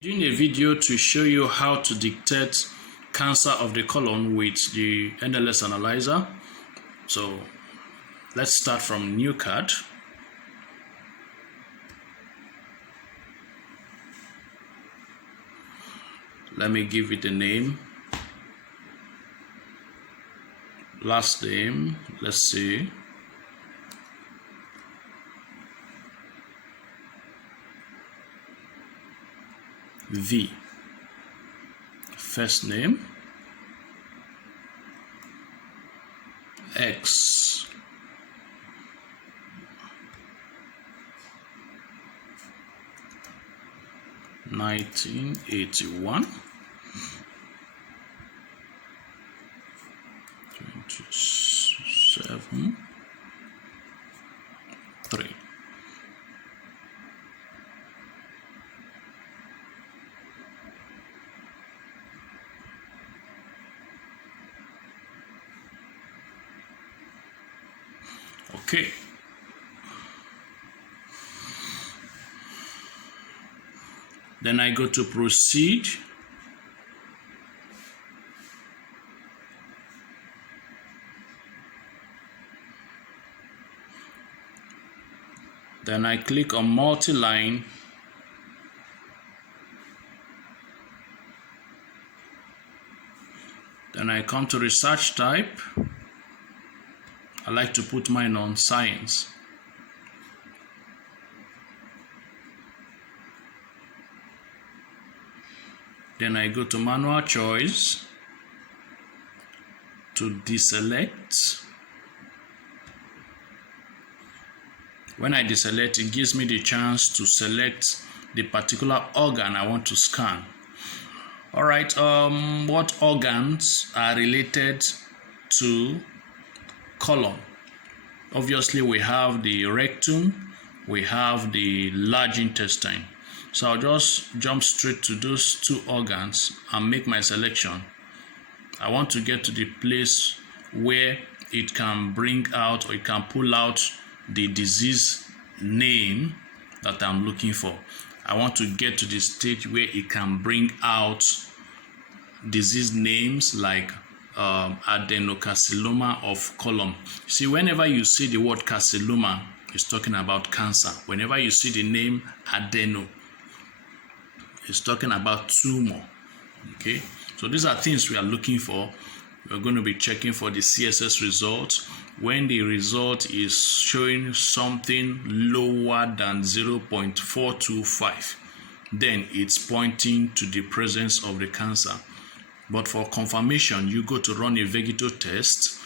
Doing a video to show you how to detect cancer of the colon with the NLS analyzer. So let's start from new card. Let me give it a name, last name, let's see. V, first name, X, (1981), 27, 3. Okay. Then I go to proceed. Then I click on multi-line. Then I come to research type. I like to put mine on science. Then I go to manual choice to deselect. When I deselect, it gives me the chance to select the particular organ I want to scan. All right, what organs are related to colon? Obviously, we have the rectum, we have the large intestine. So I'll just jump straight to those two organs and make my selection. I want to get to the place where it can bring out or it can pull out the disease name that I'm looking for. I want to get to the stage where it can bring out disease names like adenocarcinoma of colon. See, whenever you see the word carcinoma, it's talking about cancer. Whenever you see the name adeno, it's talking about tumor. Okay, so these are things we are looking for. We're going to be checking for the CSS result. When the result is showing something lower than 0.425, then it's pointing to the presence of the cancer. But for confirmation, you go to run a Vegito test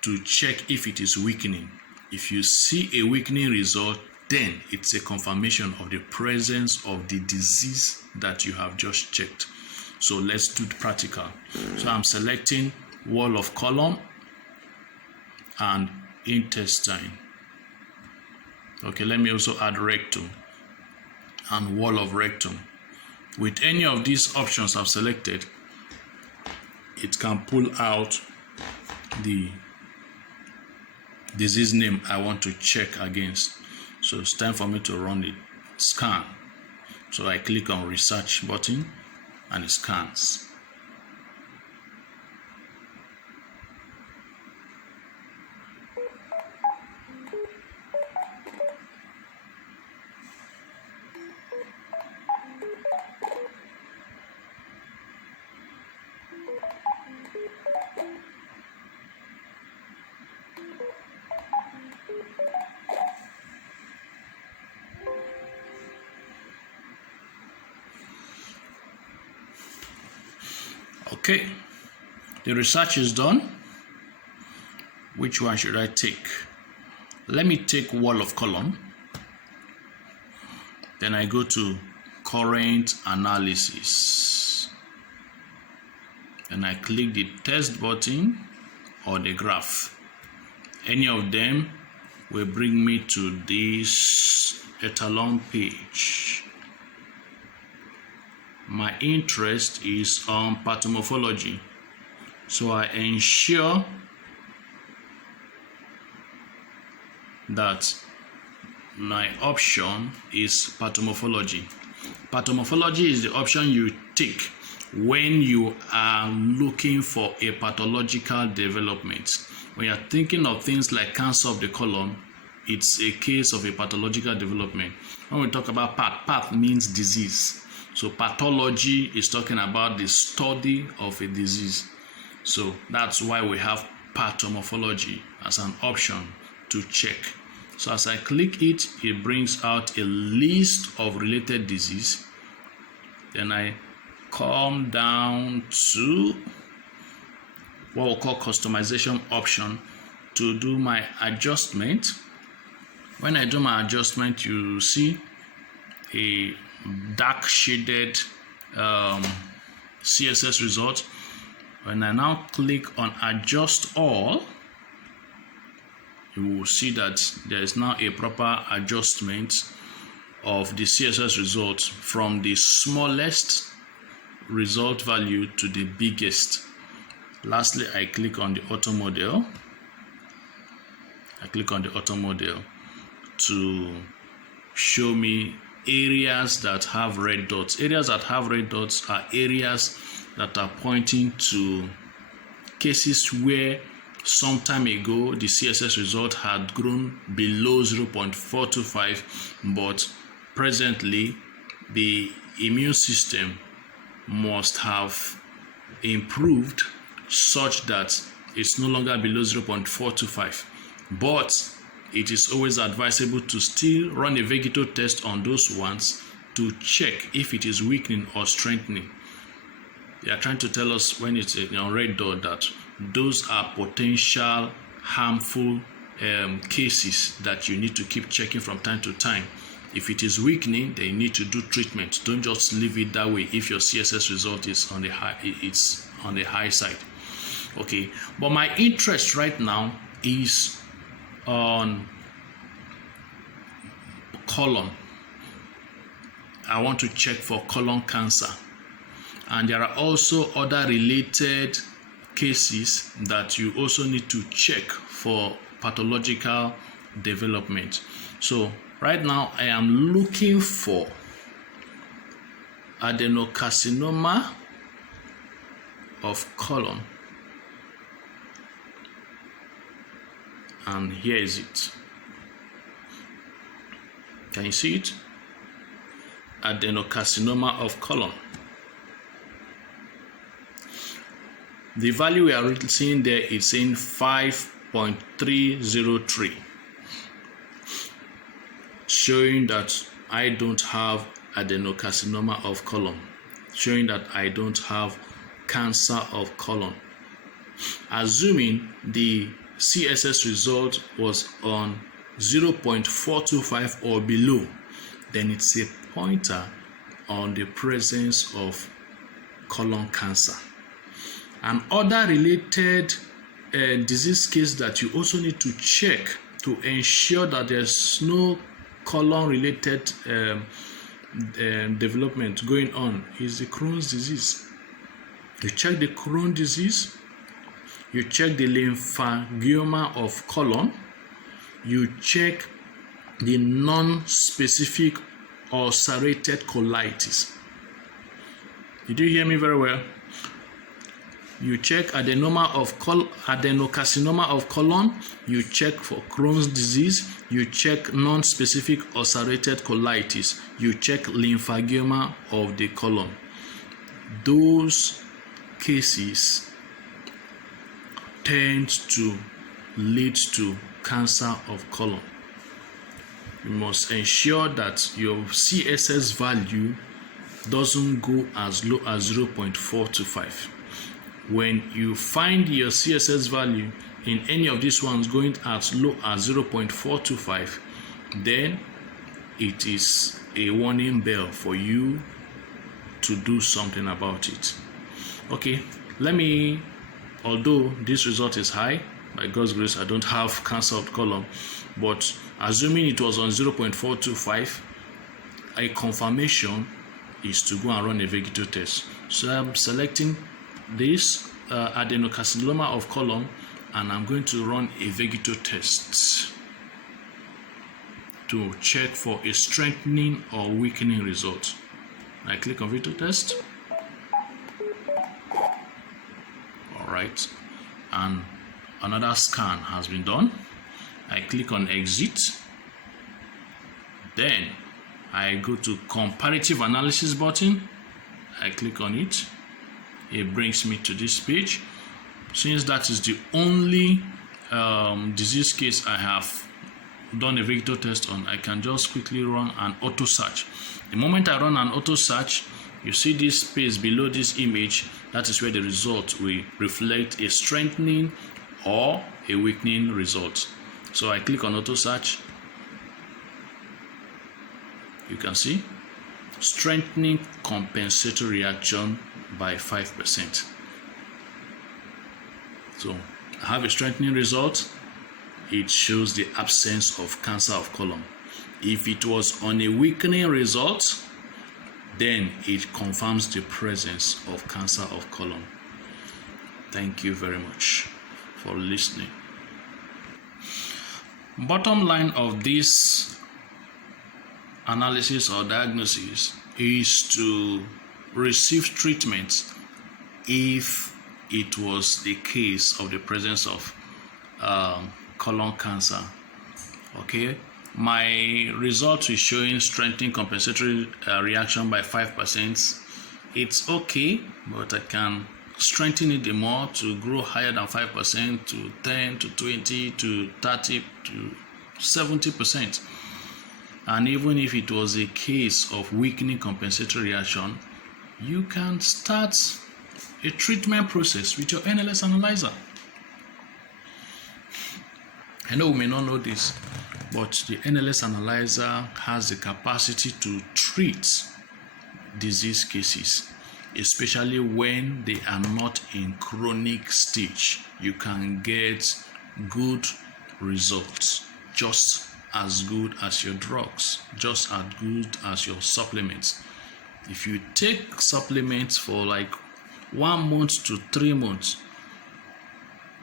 to check if it is weakening. If you see a weakening result, then it's a confirmation of the presence of the disease that you have just checked. So let's do the practical. So I'm selecting wall of colon and intestine. Okay, let me also add rectum and wall of rectum. With any of these options I've selected, it can pull out the disease name I want to check against. So it's time for me to run the scan. So I click on research button and it scans. Okay, the research is done. Which one should I take? Let me take wall of colon. Then I go to current analysis. And I click the test button or the graph. Any of them will bring me to this Echelon page. My interest is on pathomorphology, so I ensure that my option is pathomorphology. Pathomorphology is the option you take when you are looking for a pathological development. When you're thinking of things like cancer of the colon, it's a case of a pathological development. When we talk about path means disease. So pathology is talking about the study of a disease. So that's why we have pathomorphology as an option to check. So as I click it, it brings out a list of related disease. Then I come down to what we call customization option to do my adjustment. When I do my adjustment, you see a dark shaded CSS result. When I now click on adjust all, you will see that there is now a proper adjustment of the CSS result from the smallest result value to the biggest. Lastly, I click on the auto model. I click on the auto model to show me areas that have red dots. Areas that have red dots are areas that are pointing to cases where some time ago the CSS result had grown below 0.425, but presently the immune system must have improved such that it's no longer below 0.425. But it is always advisable to still run a Vegito test on those ones to check if it is weakening or strengthening. They are trying to tell us when it's on red dot that those are potential harmful cases that you need to keep checking from time to time. If it is weakening, then you need to do treatment. Don't just leave it that way if your CSS result is on the high side. Okay, but my interest right now is on colon. I want to check for colon cancer, and there are also other related cases that you also need to check for pathological development. So right now I am looking for adenocarcinoma of colon, and here is it. Can you see it? Adenocarcinoma of colon. The value we are seeing there is saying 5.303, showing that I don't have adenocarcinoma of colon, showing that I don't have cancer of colon. Assuming the CSS result was on 0.425 or below, then it's a pointer on the presence of colon cancer. And other related disease case that you also need to check to ensure that there's no colon related development going on is the Crohn's disease. You check the Crohn's disease, you check the lymphangioma of colon, you check the non-specific ulcerated colitis. Did you hear me very well? You check adenocarcinoma of colon, you check for Crohn's disease, you check non-specific ulcerated colitis, you check lymphangioma of the colon. Those cases tend to lead to cancer of colon. You must ensure that your CSS value doesn't go as low as 0.425. When you find your CSS value in any of these ones going as low as 0.425, then it is a warning bell for you to do something about it. Okay, although this result is high, by God's grace I don't have cancer of colon, but assuming it was on 0.425, a confirmation is to go and run a Vegito test. So I'm selecting this adenocarcinoma of colon, and I'm going to run a Vegito test to check for a strengthening or weakening result. I click on video test. All right, and another scan has been done. I click on exit. Then I go to comparative analysis button. I click on it. It brings me to this page. Since that is the only disease case I have done a vector test on, I can just quickly run an auto search. The moment I run an auto search, you see this space below this image. That is where the result will reflect a strengthening or a weakening result. So I click on auto search. You can see strengthening compensatory reaction by 5%. So I have a strengthening result. It shows the absence of cancer of colon. If it was on a weakening result, then it confirms the presence of cancer of colon. Thank you very much for listening. Bottom line of this analysis or diagnosis is to receive treatment if it was the case of the presence of colon cancer. Okay, my result is showing strengthening compensatory reaction by 5%. It's okay, but I can strengthen it more to grow higher than 5% to 10 to 20 to 30 to 70%. And even if it was a case of weakening compensatory reaction, you can start a treatment process with your NLS analyzer. I know we may not know this, but the NLS analyzer has the capacity to treat disease cases, especially when they are not in chronic stage. You can get good results, just as good as your drugs, just as good as your supplements. If you take supplements for like 1 month to 3 months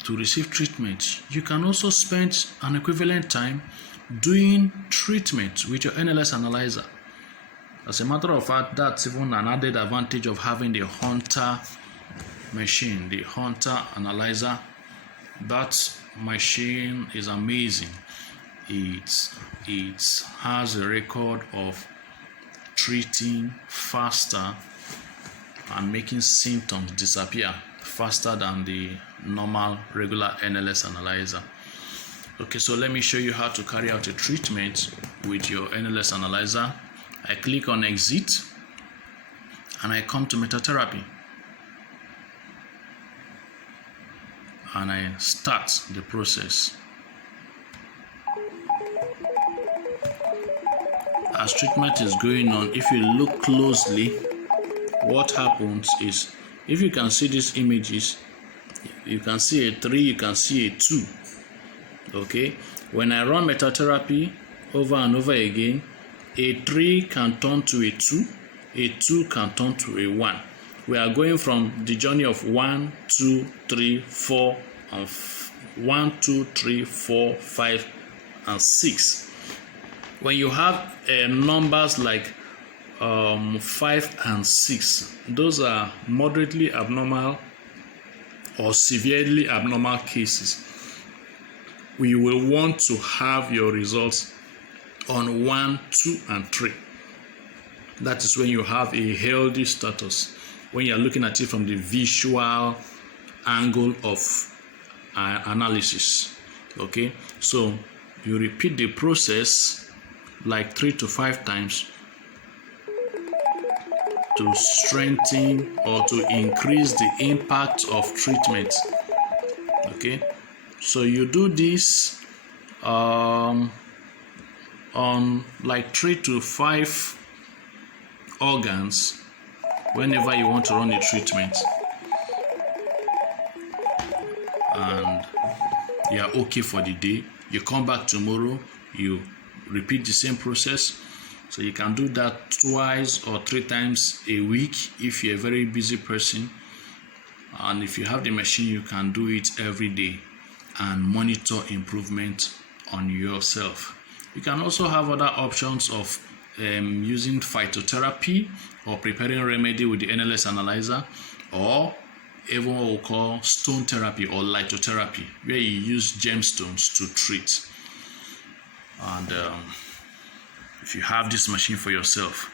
to receive treatment, you can also spend an equivalent time doing treatment with your NLS analyzer. As a matter of fact, that's even an added advantage of having the Hunter machine, the Hunter analyzer. That machine is amazing. It has a record of treating faster and making symptoms disappear faster than the normal regular NLS analyzer. Okay, so let me show you how to carry out a treatment with your NLS analyzer. I click on exit and I come to metatherapy and I start the process. As treatment is going on, if you look closely, what happens is, if you can see these images, you can see a 3, you can see a 2. Okay, when I run metatherapy over and over again, a 3 can turn to a 2, a 2 can turn to a 1. We are going from the journey of 1, 2, 3, 4, and 1, 2, 3, 4, 5, and 6. When you have numbers like 5 and 6, those are moderately abnormal or severely abnormal cases. We will want to have your results on 1, 2, and 3. That is when you have a healthy status, when you are looking at it from the visual angle of analysis. Okay, so you repeat the process like 3 to 5 times to strengthen or to increase the impact of treatment. Okay, so you do this on like 3 to 5 organs whenever you want to run a treatment, and you are okay for the day. You come back tomorrow, you repeat the same process. So you can do that 2 or 3 times a week if you're a very busy person, and if you have the machine, you can do it every day and monitor improvement on yourself. You can also have other options of using phytotherapy or preparing remedy with the NLS analyzer, or even what we call stone therapy or lithotherapy, where you use gemstones to treat. And if you have this machine for yourself,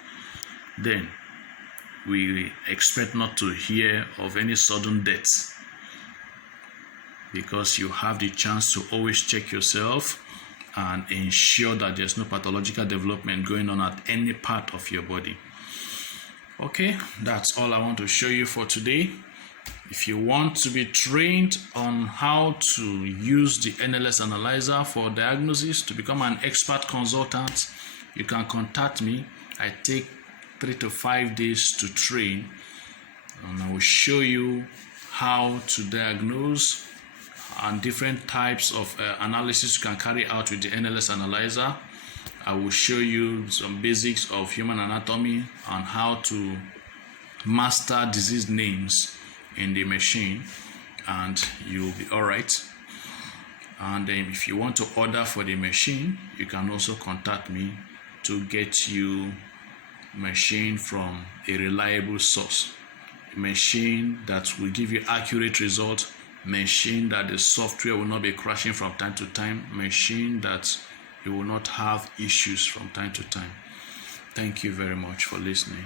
then we expect not to hear of any sudden death, because you have the chance to always check yourself and ensure that there's no pathological development going on at any part of your body. Okay, that's all I want to show you for today. If you want to be trained on how to use the NLS analyzer for diagnosis, to become an expert consultant, you can contact me. I take 3 to 5 days to train, and I will show you how to diagnose and different types of analysis you can carry out with the NLS analyzer. I will show you some basics of human anatomy and how to master disease names in the machine, and you'll be all right. And then if you want to order for the machine, you can also contact me to get you machine from a reliable source, a machine that will give you accurate results, machine that the software will not be crashing from time to time, machine that you will not have issues from time to time. Thank you very much for listening.